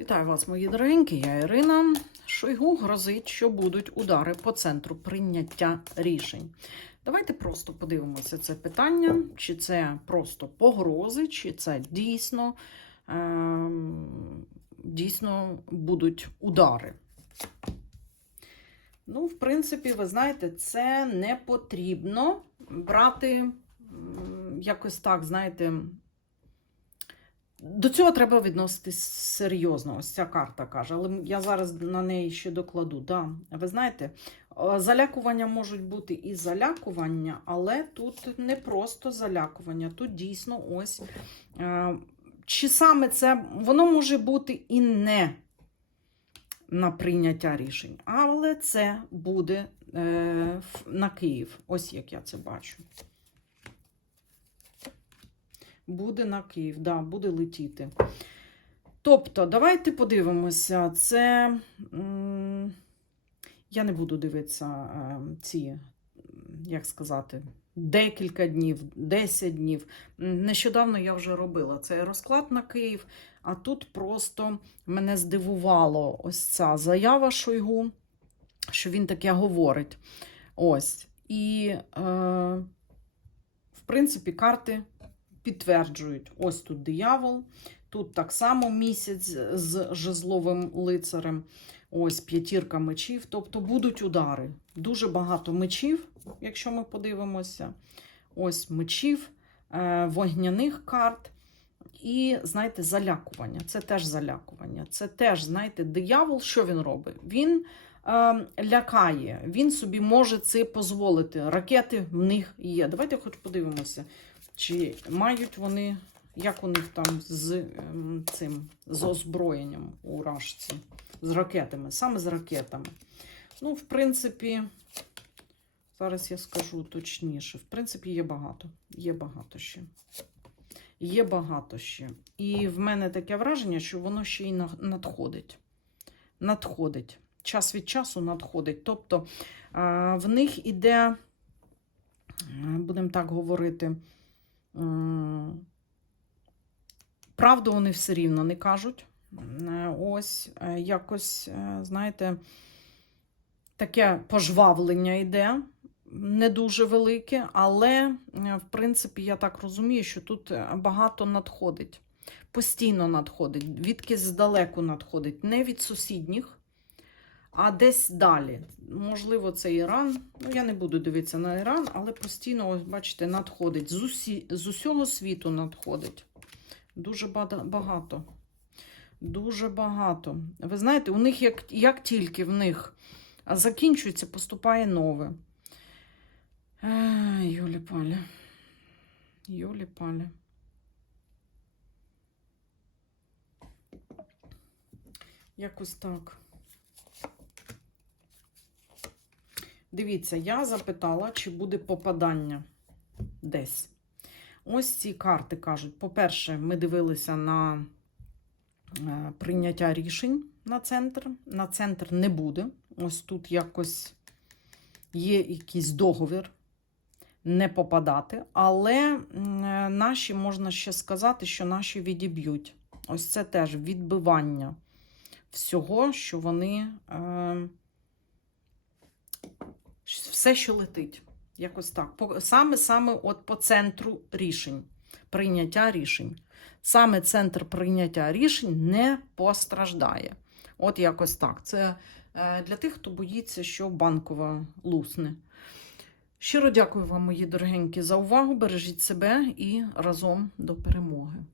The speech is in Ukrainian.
Вітаю вас, мої дорогенькі, я Ірина. Шойгу грозить, що будуть удари по центру прийняття рішень. Давайте просто подивимося це питання, чи це просто погрози, чи це дійсно, ем, дійсно будуть удари. Ну, в принципі, ви знаєте, це не потрібно брати якось так, знаєте, до цього треба відноситись серйозно. Ось ця карта каже, але я зараз на неї ще докладу. Да. Ви знаєте, е, залякування можуть бути і залякування, але тут не просто залякування, тут дійсно ось. е, Чи саме це воно може бути і не на прийняття рішень, але це буде е, на Київ. Ось як я це бачу. Буде на Київ, да, буде летіти. Тобто, давайте подивимося. Це. Я не буду дивитися е, ці, як сказати, декілька днів, 10 днів. Нещодавно я вже робила цей розклад на Київ, а тут просто мене здивувало ось ця заява Шойгу, що він таке говорить. Ось. І, е, в принципі, карти підтверджують. Ось тут диявол, тут так само місяць з жезловим лицарем, ось п'ятірка мечів. Тобто будуть удари. Дуже багато мечів, якщо ми подивимося. Ось мечів, е, вогняних карт. І, знаєте, залякування. Це теж залякування. Це теж, знаєте, диявол, що він робить? Він е, лякає, він собі може це дозволити. Ракети в них є. Давайте хоч подивимося, чи мають вони, як у них там з ем, цим з озброєнням у рашці, з ракетами, саме з ракетами. Ну, в принципі, зараз я скажу точніше. В принципі, є багато. Є багато ще. Є багато ще. І в мене таке враження, що воно ще й надходить. Надходить. Час від часу надходить. Тобто в них іде, будемо так говорити, правду вони все рівно не кажуть. Е, Ось е, якось, е, знаєте, таке пожвавлення йде не дуже велике, але, в принципі, я так розумію, що тут багато надходить. Постійно надходить, відки здалеку надходить, не від сусідніх, а десь далі. Можливо, це Іран. Ну, я не буду дивитися на Іран, але постійно, ось бачите, надходить. З, усі, з усього світу надходить. Дуже багато. Дуже багато. Ви знаєте, у них як, як тільки в них закінчується, поступає нове. Юлі Паля. Юлі Паля. Якось так. Дивіться, я запитала, чи буде попадання десь. Ось ці карти кажуть: по-перше, ми дивилися на е, прийняття рішень на центр. На центр не буде. Ось тут якось є якийсь договір не попадати. Але е, наші можна ще сказати, що наші відіб'ють. Ось це теж відбивання всього, що вони. Е, все, що летить. Якось так. Саме саме от по центру рішень, прийняття рішень. Саме центр прийняття рішень не постраждає. От якось так. Це е, для тих, хто боїться, що банкова лусне. Щиро дякую вам, мої дорогенькі, за увагу. Бережіть себе і разом до перемоги.